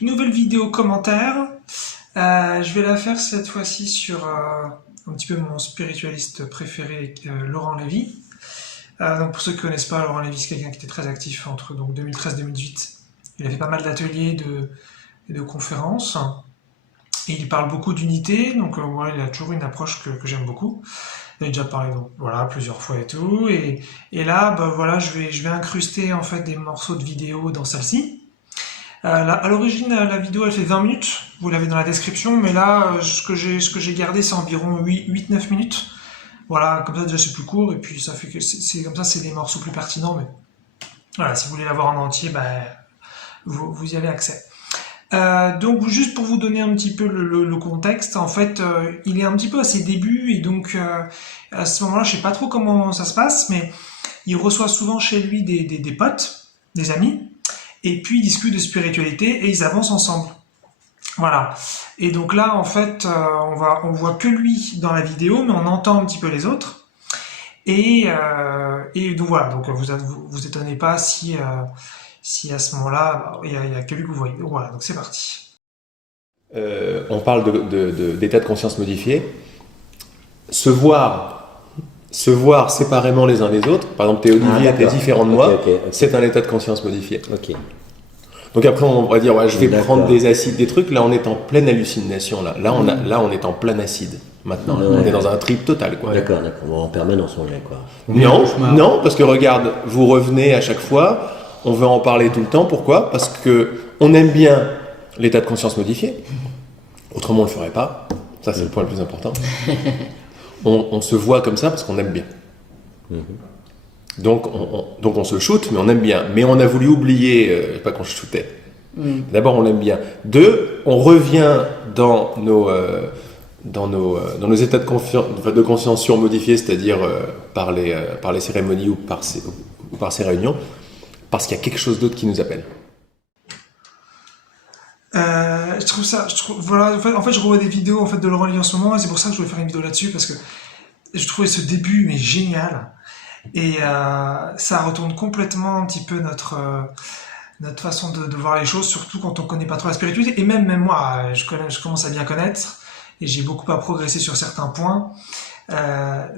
Nouvelle vidéo commentaire. Je vais la faire cette fois-ci sur un petit peu mon spiritualiste préféré, Laurent Lévy. Donc pour ceux qui ne connaissent pas, Laurent Lévy, c'est quelqu'un qui était très actif entre 2013-2018. Il a fait pas mal d'ateliers et de conférences. Et il parle beaucoup d'unité, donc voilà, il a toujours une approche que j'aime beaucoup. Il a déjà parlé donc, voilà, plusieurs fois et tout. Et là, bah, voilà, je vais incruster en fait des morceaux de vidéo dans celle-ci. À l'origine, la vidéo elle fait 20 minutes, vous l'avez dans la description, mais là, ce que j'ai gardé, c'est environ 8-9 minutes. Voilà, comme ça déjà c'est plus court, et puis ça fait que c'est comme ça, c'est des morceaux plus pertinents, mais voilà, si vous voulez l'avoir en entier, bah, vous y avez accès. Donc juste pour vous donner un petit peu le contexte, en fait, il est un petit peu à ses débuts, et donc à ce moment-là, je sais pas trop comment ça se passe, mais il reçoit souvent chez lui des potes, des amis, et puis ils discutent de spiritualité et ils avancent ensemble. Voilà. Et donc là, en fait, on voit que lui dans la vidéo, mais on entend un petit peu les autres. Et donc voilà. Donc vous étonnez pas si à ce moment-là, bah, il y a que lui que vous voyez. Donc voilà. Donc c'est parti. On parle d'état de conscience modifié. Se voir, se voir séparément les uns des autres. Par exemple, t'es Olivier, t'es différent de moi. Ok. C'est un état de conscience modifié. Ok. Donc après, on va dire, ouais, je vais prendre D'accord. des acides, des trucs. Là, on est en pleine hallucination. Là, on est en plein acide. Maintenant, on est dans un trip total, quoi. D'accord. Bon, en permanence, on l'est, quoi. Non, non, parce que regarde, vous revenez à chaque fois. On veut en parler tout le temps. Pourquoi? Parce que on aime bien l'état de conscience modifié. Autrement, on le ferait pas. Ça, c'est le point le plus important. On se voit comme ça parce qu'on aime bien. Donc on se shoot, mais on aime bien. Mais on a voulu oublier, pas qu'on se shootait. D'abord, on l'aime bien. Deux, on revient dans nos états de conscience surmodifiés, c'est-à-dire par les cérémonies ou par ces réunions, parce qu'il y a quelque chose d'autre qui nous appelle. Voilà, en fait, je revois des vidéos en fait de Laurent Lévy en ce moment, et c'est pour ça que je voulais faire une vidéo là-dessus, parce que je trouvais ce début mais génial. Et ça retourne complètement un petit peu notre façon de voir les choses, surtout quand on connaît pas trop la spiritualité. Et même moi, je commence à bien connaître, et j'ai beaucoup à progresser sur certains points. Voilà,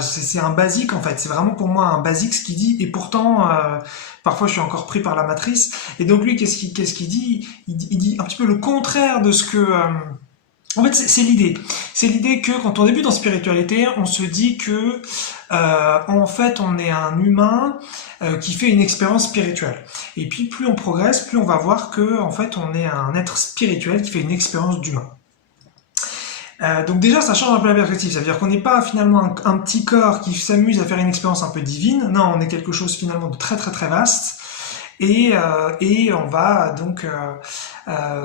c'est un basique en fait. C'est vraiment pour moi un basique ce qu'il dit. Et pourtant, parfois je suis encore pris par la matrice. Et donc lui, qu'est-ce qu'il dit? Il dit un petit peu le contraire de ce que en fait, c'est l'idée. C'est l'idée que quand on débute en spiritualité, on se dit que en fait, on est un humain qui fait une expérience spirituelle. Et puis, plus on progresse, plus on va voir que en fait, on est un être spirituel qui fait une expérience d'humain. Donc déjà, ça change un peu la perspective. Ça veut dire qu'on n'est pas finalement un petit corps qui s'amuse à faire une expérience un peu divine. Non, on est quelque chose finalement de très très très vaste. Et on va donc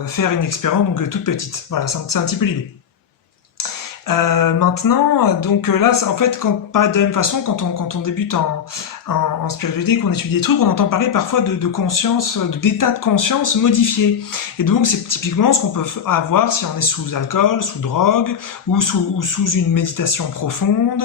faire une expérience donc toute petite. Voilà, c'est un petit peu l'idée. Maintenant, donc là, en fait, pas de la même façon, quand on débute en spiritualité, qu'on étudie des trucs, on entend parler parfois de conscience, d'état de conscience modifié. Et donc, c'est typiquement ce qu'on peut avoir si on est sous alcool, sous drogue, ou sous une méditation profonde,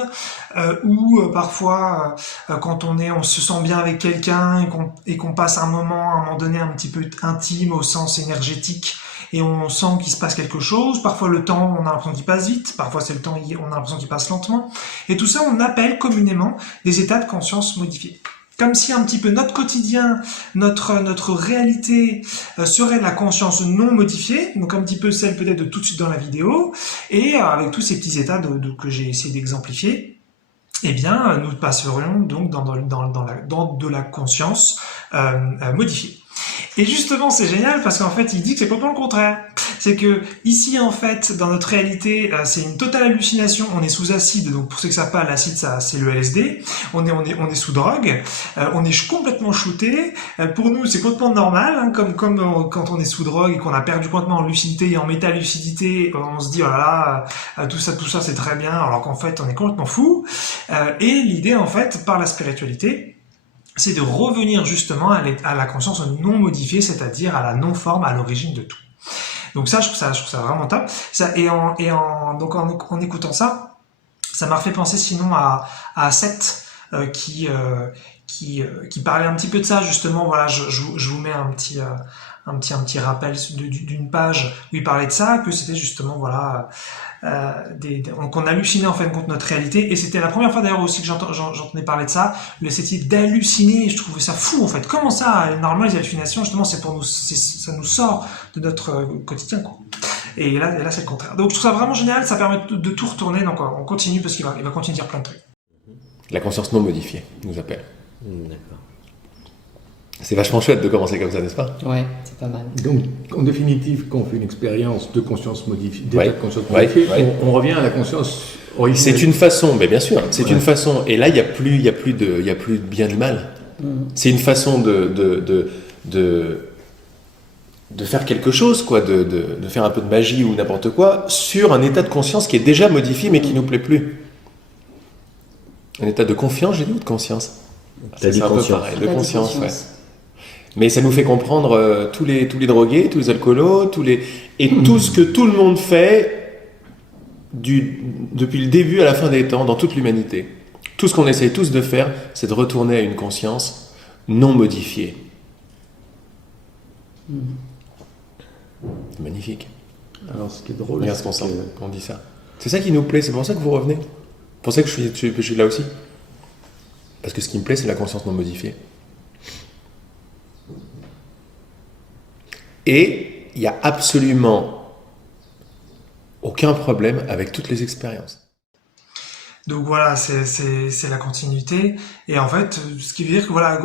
ou parfois quand on se sent bien avec quelqu'un et qu'on passe un moment donné un petit peu intime au sens énergétique, et on sent qu'il se passe quelque chose. Parfois le temps, on a l'impression qu'il passe vite, parfois c'est le temps, on a l'impression qu'il passe lentement. Et tout ça, on appelle communément des états de conscience modifiés. Comme si un petit peu notre quotidien, notre réalité serait la conscience non modifiée, donc un petit peu celle peut-être de tout de suite dans la vidéo, et avec tous ces petits états que j'ai essayé d'exemplifier, eh bien, nous passerions donc dans de la conscience modifiée. Et justement, c'est génial parce qu'en fait, il dit que c'est complètement le contraire. C'est que ici, en fait, dans notre réalité, c'est une totale hallucination. On est sous acide, donc pour ceux qui savent pas, l'acide, ça, c'est le LSD. On est sous drogue. On est complètement shooté. Pour nous, c'est complètement normal, hein, comme quand on est sous drogue et qu'on a perdu complètement en lucidité et en métalucidité, on se dit oh là là, tout ça, c'est très bien, alors qu'en fait, on est complètement fou. Et l'idée, en fait, par la spiritualité, c'est de revenir justement à la conscience non modifiée, c'est-à-dire à la non-forme, à l'origine de tout. Donc ça, je trouve ça vraiment top. Donc en écoutant ça, ça m'a refait penser sinon à Seth, qui qui parlait un petit peu de ça justement. Voilà, je vous mets un petit rappel d'une page où il parlait de ça, que c'était justement voilà qu'on hallucinait en fin de compte notre réalité, et c'était la première fois d'ailleurs aussi que j'entendais parler de ça, cette idée d'halluciner. Je trouvais ça fou en fait. Comment ça, normalement les hallucinations justement c'est pour nous, ça nous sort de notre quotidien quoi. Et là c'est le contraire. Donc je trouve ça vraiment génial, ça permet de tout retourner. Donc on continue parce qu'il va continuer de dire plein de trucs. La conscience non modifiée nous appelle. D'accord. C'est vachement chouette de commencer comme ça, n'est-ce pas? Ouais, c'est pas mal. Donc, en définitive, quand on fait une expérience de conscience modifiée, d'état Ouais. de conscience Ouais. modifiée, Ouais. on revient à la conscience originelle. C'est une façon, mais bien sûr, c'est Ouais. une façon. Et là, il y a plus de bien du mal. C'est une façon de faire quelque chose, quoi, de faire un peu de magie ou n'importe quoi sur un état de conscience qui est déjà modifié mais qui nous plaît plus. Un état de confiance, j'ai dit, ou de conscience? T'as dit C'est un peu conscience. pareil, de conscience, ouais. Mais ça nous fait comprendre tous les drogués, tous les alcoolos, et tout ce que tout le monde fait depuis le début à la fin des temps, dans toute l'humanité. Tout ce qu'on essaye tous de faire, c'est de retourner à une conscience non modifiée. C'est magnifique. Alors, ce qui est drôle, Regarde ce qu'on c'est sent que quand on dit ça. C'est ça qui nous plaît, c'est pour ça que vous revenez. C'est pour ça que je suis là aussi. Parce que ce qui me plaît, c'est la conscience non modifiée. Et il n'y a absolument aucun problème avec toutes les expériences. Donc voilà, c'est la continuité. Et en fait, ce qui veut dire que voilà,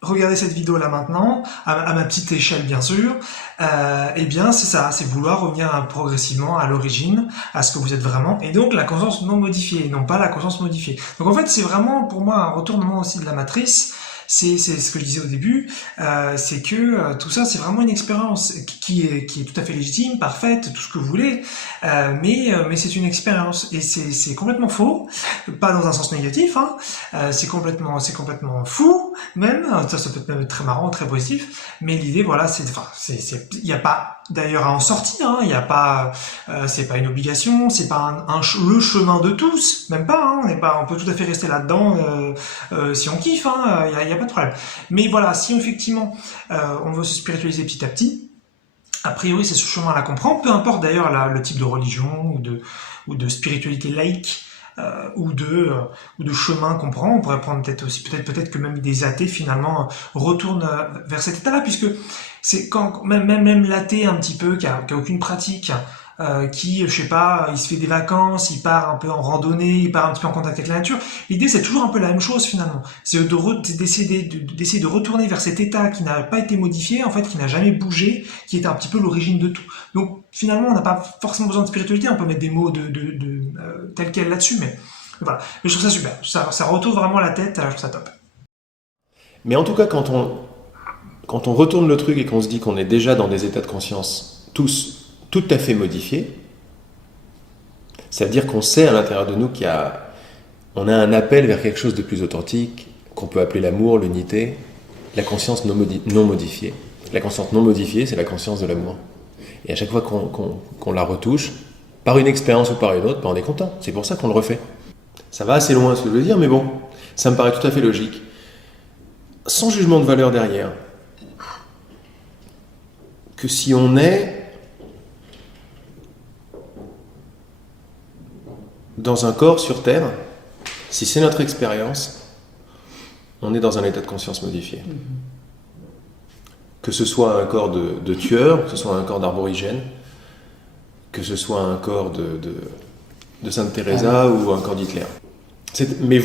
regardez cette vidéo là maintenant, à ma petite échelle bien sûr, eh bien c'est ça, c'est vouloir revenir progressivement à l'origine, à ce que vous êtes vraiment, et donc la conscience non modifiée, et non pas la conscience modifiée. Donc en fait, c'est vraiment pour moi un retournement aussi de la matrice. C'est ce que je disais au début, c'est que tout ça c'est vraiment une expérience qui est tout à fait légitime, parfaite, tout ce que vous voulez, mais c'est une expérience et c'est complètement faux, pas dans un sens négatif, hein, c'est complètement fou même, ça peut même être très marrant, très positif, mais l'idée voilà il n'y a pas d'ailleurs à en sortir, hein, il y a pas, c'est pas une obligation, c'est pas le chemin de tous, même pas, hein, on peut tout à fait rester là-dedans si on kiffe, hein, il y a pas de problème. Mais voilà, si effectivement on veut se spiritualiser petit à petit, a priori c'est ce chemin-là qu'on prend, peu importe d'ailleurs le type de religion ou de spiritualité laïque. Ou de chemin qu'on prend, on pourrait prendre peut-être que même des athées finalement retournent vers cet état-là, puisque c'est quand même l'athée un petit peu qui a aucune pratique, qui je sais pas, il se fait des vacances, il part un peu en randonnée, il part un petit peu en contact avec la nature. L'idée c'est toujours un peu la même chose finalement, c'est d'essayer de retourner vers cet état qui n'a pas été modifié, en fait qui n'a jamais bougé, qui est un petit peu l'origine de tout. Donc finalement on n'a pas forcément besoin de spiritualité, on peut mettre des mots tel quel là-dessus, mais voilà. Mais je trouve ça super, ça retourne vraiment la tête, je trouve ça top. Mais en tout cas, quand on retourne le truc et qu'on se dit qu'on est déjà dans des états de conscience tous tout à fait modifiés, ça veut dire qu'on sait à l'intérieur de nous on a un appel vers quelque chose de plus authentique, qu'on peut appeler l'amour, l'unité, la conscience non modifiée. La conscience non modifiée, c'est la conscience de l'amour. Et à chaque fois qu'on la retouche, par une expérience ou par une autre, ben on est content. C'est pour ça qu'on le refait. Ça va assez loin ce que je veux dire, mais bon, ça me paraît tout à fait logique. Sans jugement de valeur derrière. Que si on est dans un corps sur Terre, si c'est notre expérience, on est dans un état de conscience modifié. Que ce soit un corps de tueur, que ce soit un corps d'aborigène, que ce soit un corps de Sainte Teresa ou un corps d'Hitler. Mais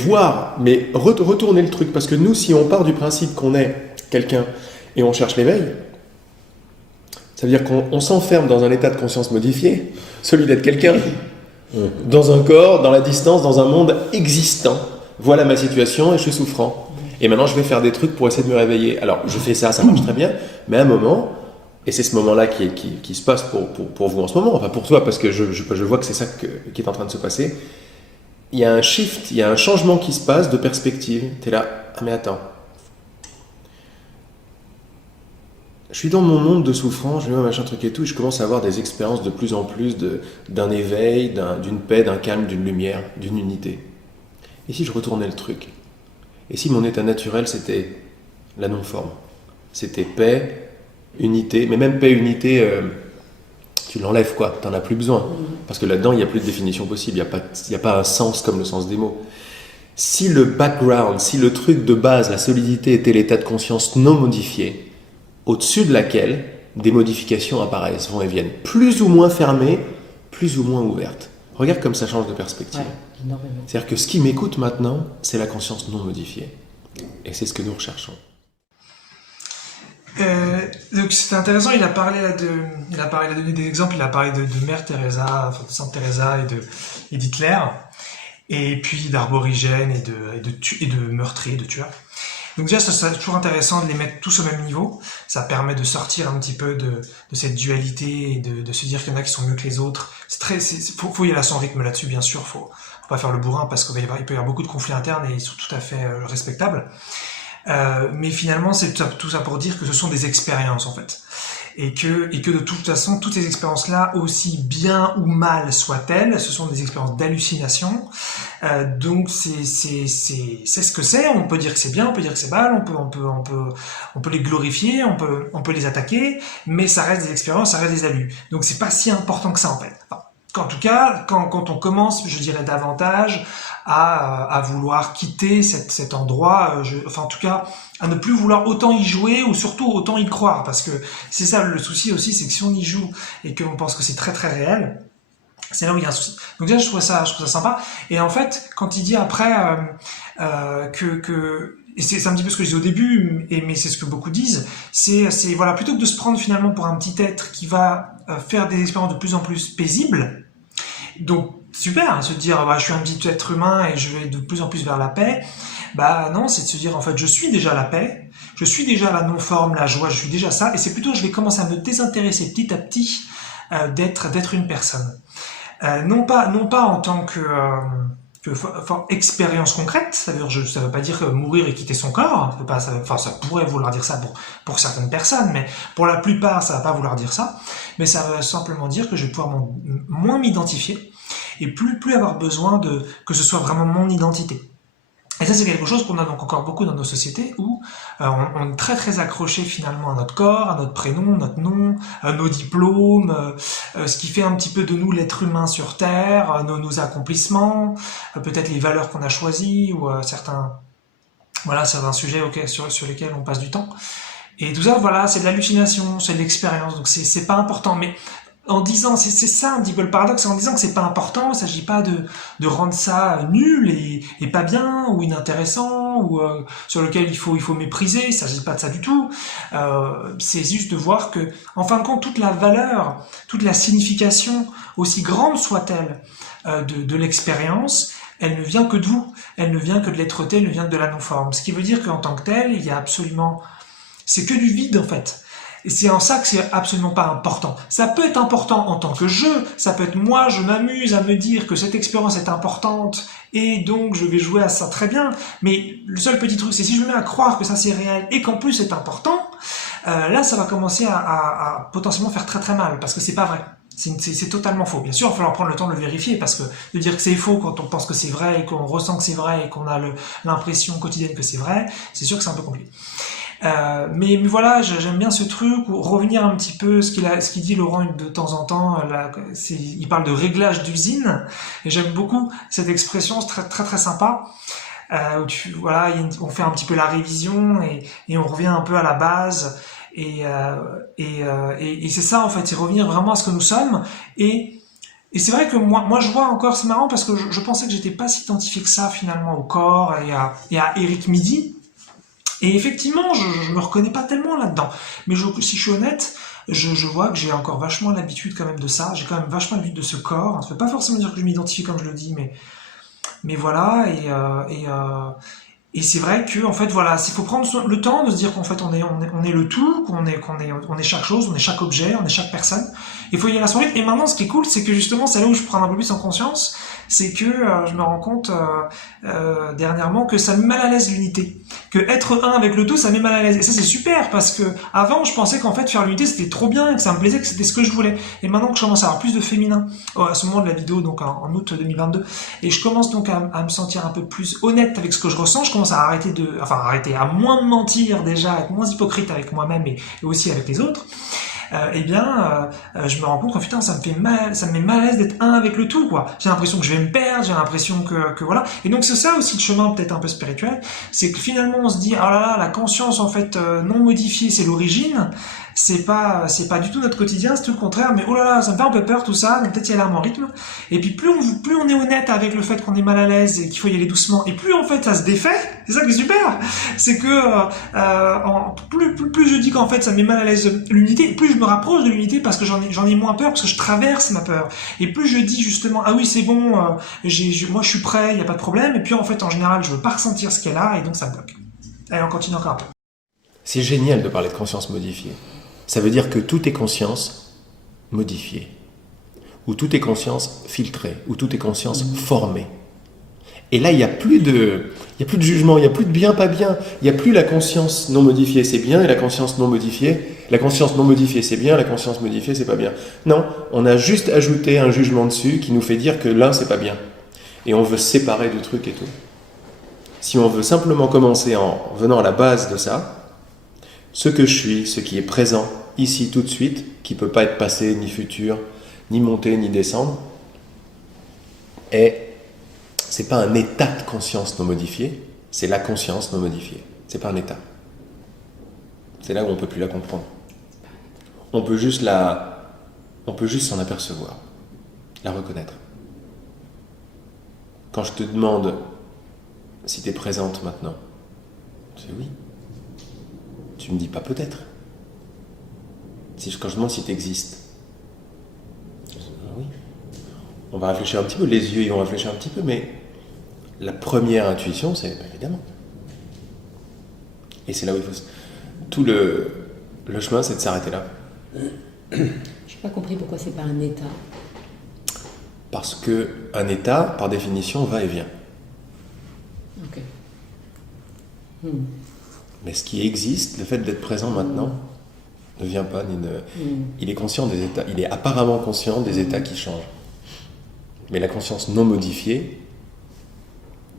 retourner le truc, parce que nous, si on part du principe qu'on est quelqu'un et on cherche l'éveil, ça veut dire qu'on s'enferme dans un état de conscience modifié, celui d'être quelqu'un, dans un corps, dans la distance, dans un monde existant. Voilà ma situation et je suis souffrant. Et maintenant, je vais faire des trucs pour essayer de me réveiller. Alors, je fais ça marche très bien, mais à un moment, et c'est ce moment-là qui se passe pour vous en ce moment, enfin pour toi, parce que je vois que c'est ça qui est en train de se passer, il y a un shift, il y a un changement qui se passe de perspective. Tu es là, ah mais attends. Je suis dans mon monde de souffrance, je vais machin truc et tout, et je commence à avoir des expériences de plus en plus d'un éveil, d'une paix, d'un calme, d'une lumière, d'une unité. Et si je retournais le truc? Et si mon état naturel, c'était la non-forme, c'était paix, unité, mais même paix, unité, tu l'enlèves quoi, t'en as plus besoin. Parce que là-dedans, il n'y a plus de définition possible, il n'y a pas un sens comme le sens des mots. Si le background, si le truc de base, la solidité était l'état de conscience non modifié, au-dessus de laquelle des modifications apparaissent, vont et viennent, plus ou moins fermées, plus ou moins ouvertes. Regarde comme ça change de perspective. Ouais, énormément. C'est-à-dire que ce qui m'écoute maintenant, c'est la conscience non modifiée. Et c'est ce que nous recherchons. Donc c'était intéressant, il a donné des exemples, il a parlé de Mère Teresa, enfin de Sainte Teresa et d'Hitler, et puis d'aborigènes et de meurtriers, de tueurs. Donc déjà, c'est toujours intéressant de les mettre tous au même niveau. Ça permet de sortir un petit peu de cette dualité et de se dire qu'il y en a qui sont mieux que les autres. Faut y aller à son rythme là-dessus, bien sûr. Faut pas faire le bourrin parce qu'il peut y avoir beaucoup de conflits internes et ils sont tout à fait respectables. Mais finalement, c'est tout ça pour dire que ce sont des expériences en fait, et que de toute façon, toutes ces expériences-là, aussi bien ou mal soient-elles, ce sont des expériences d'hallucination. Donc c'est ce que c'est. On peut dire que c'est bien, on peut dire que c'est mal, on peut les glorifier, on peut les attaquer, mais ça reste des expériences, ça reste des hallus. Donc c'est pas si important que ça en fait. Enfin, en tout cas, quand on commence, je dirais davantage à vouloir quitter cet endroit, enfin en tout cas à ne plus vouloir autant y jouer ou surtout autant y croire, parce que c'est ça le souci aussi, c'est que si on y joue et qu'on pense que c'est très très réel, c'est là où il y a un souci. Donc déjà je trouve ça sympa. Et en fait quand il dit après et c'est un petit peu ce que je disais au début, mais c'est ce que beaucoup disent, c'est voilà, plutôt que de se prendre finalement pour un petit être qui va faire des expériences de plus en plus paisibles, donc super, hein, se dire bah, je suis un petit être humain et je vais de plus en plus vers la paix, bah non, c'est de se dire en fait je suis déjà la paix, je suis déjà la non-forme, la joie, je suis déjà ça, et c'est plutôt je vais commencer à me désintéresser petit à petit d'être une personne. Non pas en tant que expérience concrète, ça veut pas dire mourir et quitter son corps, ça pourrait vouloir dire ça pour certaines personnes, mais pour la plupart ça va pas vouloir dire ça, mais ça veut simplement dire que je vais pouvoir moins m'identifier et plus avoir besoin que ce soit vraiment mon identité. Et ça, c'est quelque chose qu'on a donc encore beaucoup dans nos sociétés où on est très très accroché finalement à notre corps, à notre prénom, notre nom, à nos diplômes, ce qui fait un petit peu de nous l'être humain sur Terre, nos accomplissements, peut-être les valeurs qu'on a choisies ou certains sujets sur lesquels on passe du temps. Et tout ça, voilà, c'est de l'hallucination, c'est de l'expérience, donc c'est pas important. Mais en disant, c'est ça un petit peu le paradoxe, en disant que c'est pas important, il s'agit pas de rendre ça nul et pas bien ou inintéressant ou sur lequel il faut mépriser, il s'agit pas de ça du tout. C'est juste de voir que, en fin de compte, toute la valeur, toute la signification, aussi grande soit-elle, de l'expérience, elle ne vient que de vous, elle ne vient que de l'être-té, elle ne vient que de la non-forme. Ce qui veut dire qu'en tant que tel, il y a absolument, c'est que du vide en fait. Et c'est en ça que c'est absolument pas important. Ça peut être important en tant que jeu, ça peut être moi, je m'amuse à me dire que cette expérience est importante et donc je vais jouer à ça très bien. Mais le seul petit truc, c'est si je me mets à croire que ça c'est réel et qu'en plus c'est important, là ça va commencer à potentiellement faire très très mal parce que c'est pas vrai. C'est totalement faux. Bien sûr, il va falloir prendre le temps de le vérifier parce que de dire que c'est faux quand on pense que c'est vrai et qu'on ressent que c'est vrai et qu'on a l'impression quotidienne que c'est vrai, c'est sûr que c'est un peu compliqué. Mais voilà, j'aime bien ce truc, ou revenir un petit peu ce qu'il dit Laurent de temps en temps. Il parle de réglage d'usine, et j'aime beaucoup cette expression, c'est très très très sympa. Où on fait un petit peu la révision et on revient un peu à la base. Et c'est ça en fait, c'est revenir vraiment à ce que nous sommes. Et c'est vrai que moi je vois encore, c'est marrant parce que je pensais que j'étais pas si identifié que ça finalement au corps et à Eric Midi. Et effectivement, je me reconnais pas tellement là-dedans. Mais si je suis honnête, je vois que j'ai encore vachement l'habitude quand même de ça. J'ai quand même vachement l'habitude de ce corps. Ça veut pas forcément dire que je m'identifie comme je le dis, mais voilà. Et c'est vrai que en fait voilà, il faut prendre le temps de se dire qu'en fait on est le tout, qu'on est chaque chose, on est chaque objet, on est chaque personne. Il faut y aller à son rythme. Et maintenant, ce qui est cool, c'est que justement, c'est là où je prends un peu plus en conscience, c'est que je me rends compte dernièrement que ça me met mal à l'aise l'unité. Que être un avec le tout, ça me met mal à l'aise. Et ça, c'est super parce que avant, je pensais qu'en fait, faire l'unité, c'était trop bien, que ça me plaisait, que c'était ce que je voulais. Et maintenant que je commence à avoir plus de féminin, à ce moment de la vidéo, donc en août 2022, et je commence donc à me sentir un peu plus honnête avec ce que je ressens, je commence à à moins me mentir déjà, à être moins hypocrite avec moi-même et aussi avec les autres. Je me rends compte que putain, ça me met mal à l'aise d'être un avec le tout, quoi. J'ai l'impression que je vais me perdre, j'ai l'impression que voilà. Et donc c'est ça aussi le chemin peut-être un peu spirituel, c'est que finalement on se dit, oh là là, la conscience en fait non modifiée, c'est l'origine. C'est pas du tout notre quotidien, c'est tout le contraire. Mais oh là là, ça me fait un peu peur tout ça. Donc peut-être y aller à mon rythme. Et puis plus on est honnête avec le fait qu'on est mal à l'aise et qu'il faut y aller doucement, et plus en fait ça se défait. C'est ça qui est super. C'est que plus je dis qu'en fait ça me met mal à l'aise l'unité, plus je me rapproche de l'unité parce que j'en ai moins peur parce que je traverse ma peur. Et plus je dis justement ah oui c'est bon, moi je suis prêt, y a pas de problème. Et puis en fait en général je veux pas ressentir ce qu'il y a là et donc ça me bloque. Allez on continue encore un peu. C'est génial de parler de conscience modifiée. Ça veut dire que tout est conscience modifiée, ou tout est conscience filtrée, ou tout est conscience formée. Et là, il n'y a plus de jugement, il n'y a plus de bien, pas bien. Il n'y a plus la conscience non modifiée, c'est bien, et la conscience non modifiée. La conscience non modifiée, c'est bien, la conscience modifiée, c'est pas bien. Non, on a juste ajouté un jugement dessus qui nous fait dire que l'un, c'est pas bien. Et on veut séparer du truc et tout. Si on veut simplement commencer en venant à la base de ça, ce que je suis, ce qui est présent, ici, tout de suite, qui ne peut pas être passé, ni futur, ni monter, ni descendre, c'est pas un état de conscience non modifié, c'est la conscience non modifiée. C'est pas un état. C'est là où on ne peut plus la comprendre. On peut juste s'en apercevoir, la reconnaître. Quand je te demande si tu es présente maintenant, c'est oui. Tu me dis pas peut-être. Quand je demande si tu existes, oui. On va réfléchir un petit peu, les yeux ils vont réfléchir un petit peu, mais la première intuition, c'est évidemment. Et c'est là où il faut. Tout le chemin, c'est de s'arrêter là. Je n'ai pas compris pourquoi c'est pas un état. Parce que un état, par définition, va et vient. Ok. Mais ce qui existe, le fait d'être présent maintenant, ne vient pas ni ne. Il est conscient des états. Il est apparemment conscient des états qui changent. Mais la conscience non modifiée,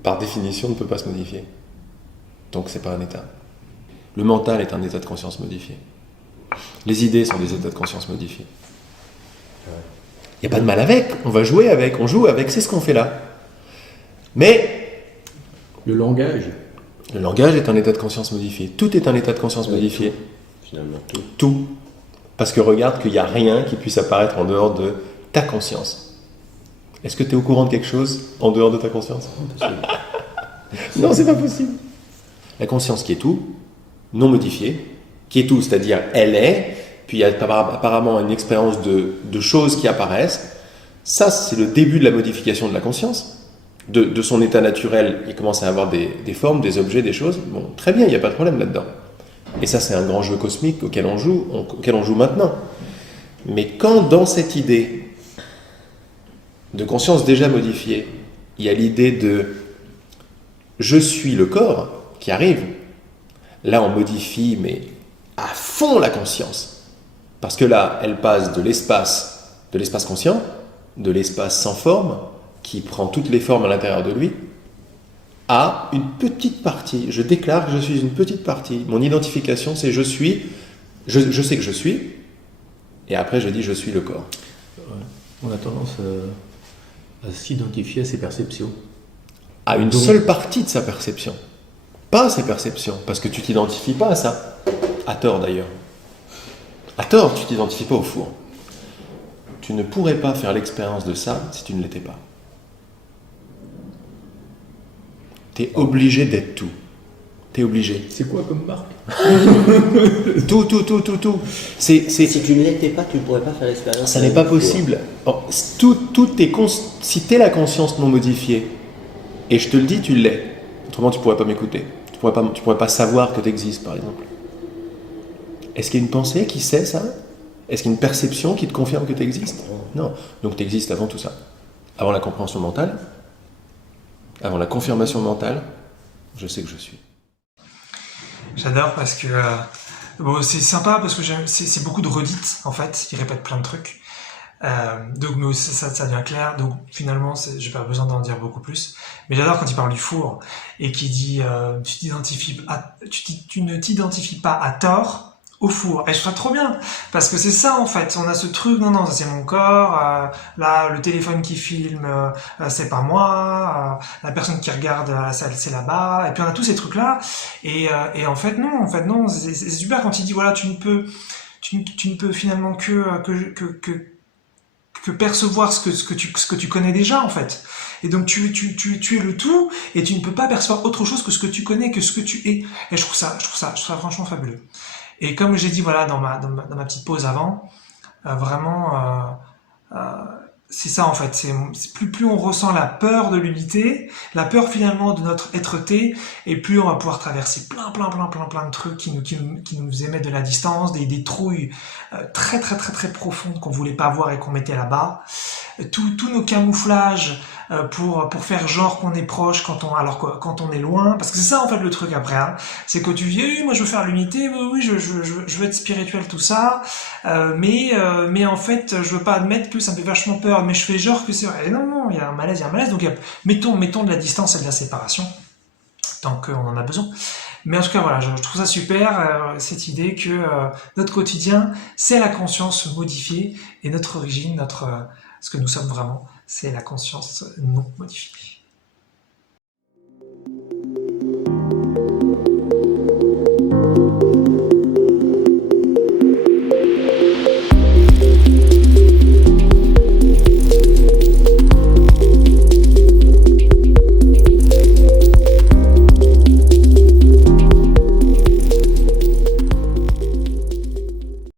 par définition, ne peut pas se modifier. Donc c'est pas un état. Le mental est un état de conscience modifié. Les idées sont des états de conscience modifiés. Il n'y a pas de mal avec. On va jouer avec. On joue avec. C'est ce qu'on fait là. Mais Le langage. le langage est un état de conscience modifié. Tout est un état de conscience modifié. Finalement, tout. Tout. Parce que regarde qu'il n'y a rien qui puisse apparaître en dehors de ta conscience. Est-ce que tu es au courant de quelque chose en dehors de ta conscience? Non, c'est pas possible. La conscience qui est tout, non modifiée, qui est tout, c'est-à-dire elle est, puis il y a apparemment une expérience de choses qui apparaissent. Ça, c'est le début de la modification de la conscience. De son état naturel, il commence à avoir des formes, des objets, des choses. Bon, très bien, il n'y a pas de problème là-dedans. Et ça, c'est un grand jeu cosmique auquel on joue maintenant. Mais quand dans cette idée de conscience déjà modifiée, il y a l'idée de « je suis le corps » qui arrive, là on modifie, mais à fond la conscience. Parce que là, elle passe de l'espace conscient, de l'espace sans forme, qui prend toutes les formes à l'intérieur de lui, à une petite partie. Je déclare que je suis une petite partie. Mon identification, c'est je suis, je sais que je suis, et après je dis je suis le corps. On a tendance à s'identifier à ses perceptions. À une seule partie de sa perception. Pas à ses perceptions, parce que tu t'identifies pas à ça. À tort d'ailleurs. À tort, tu t'identifies pas au four. Tu ne pourrais pas faire l'expérience de ça si tu ne l'étais pas. Tu es obligé d'être tout. Tu es obligé. C'est quoi comme marque? Tout. Si tu ne l'étais pas, tu ne pourrais pas faire l'expérience. Ça n'est pas possible. Si tu es la conscience non modifiée, et je te le dis, tu l'es. Autrement, tu ne pourrais pas m'écouter. Tu ne pourrais pas savoir que tu existes, par exemple. Est-ce qu'il y a une pensée qui sait ça? Est-ce qu'il y a une perception qui te confirme que tu existes? Non. Donc tu existes avant tout ça. avant la compréhension mentale, avant la confirmation mentale, je sais que je suis. J'adore parce que bon, c'est sympa parce que c'est beaucoup de redites en fait, il répète plein de trucs. Donc mais ça devient clair, donc finalement j'ai pas besoin d'en dire beaucoup plus. Mais j'adore quand il parle du four et qu'il dit tu ne t'identifies pas à tort au four. Et je trouve ça trop bien parce que c'est ça en fait, on a ce truc non ça c'est mon corps, là le téléphone qui filme c'est pas moi, la personne qui regarde la salle c'est là-bas, et puis on a tous ces trucs là et en fait non, c'est super quand il dit voilà tu ne peux finalement que percevoir ce que tu connais déjà en fait. Et donc tu es le tout et tu ne peux pas percevoir autre chose que ce que tu connais, que ce que tu es. Et je trouve ça franchement fabuleux. Et comme j'ai dit voilà dans ma petite pause avant, vraiment c'est ça en fait, c'est plus on ressent la peur de l'unité, la peur finalement de notre être-té, et plus on va pouvoir traverser plein de trucs qui nous émettent de la distance, des trouilles très profondes qu'on voulait pas voir et qu'on mettait là-bas, tous nos camouflages pour faire genre qu'on est proche quand on est loin, parce que c'est ça en fait le truc après, hein. C'est que tu dis oui moi je veux faire l'unité, oui je veux être spirituel tout ça, mais en fait je veux pas admettre que ça me fait vachement peur, mais je fais genre que c'est vrai. Et non, il y a un malaise, donc mettons de la distance et de la séparation tant qu'on en a besoin. Mais en tout cas voilà, je trouve ça super cette idée que notre quotidien c'est la conscience modifiée et notre origine, ce que nous sommes vraiment, c'est la conscience non modifiée.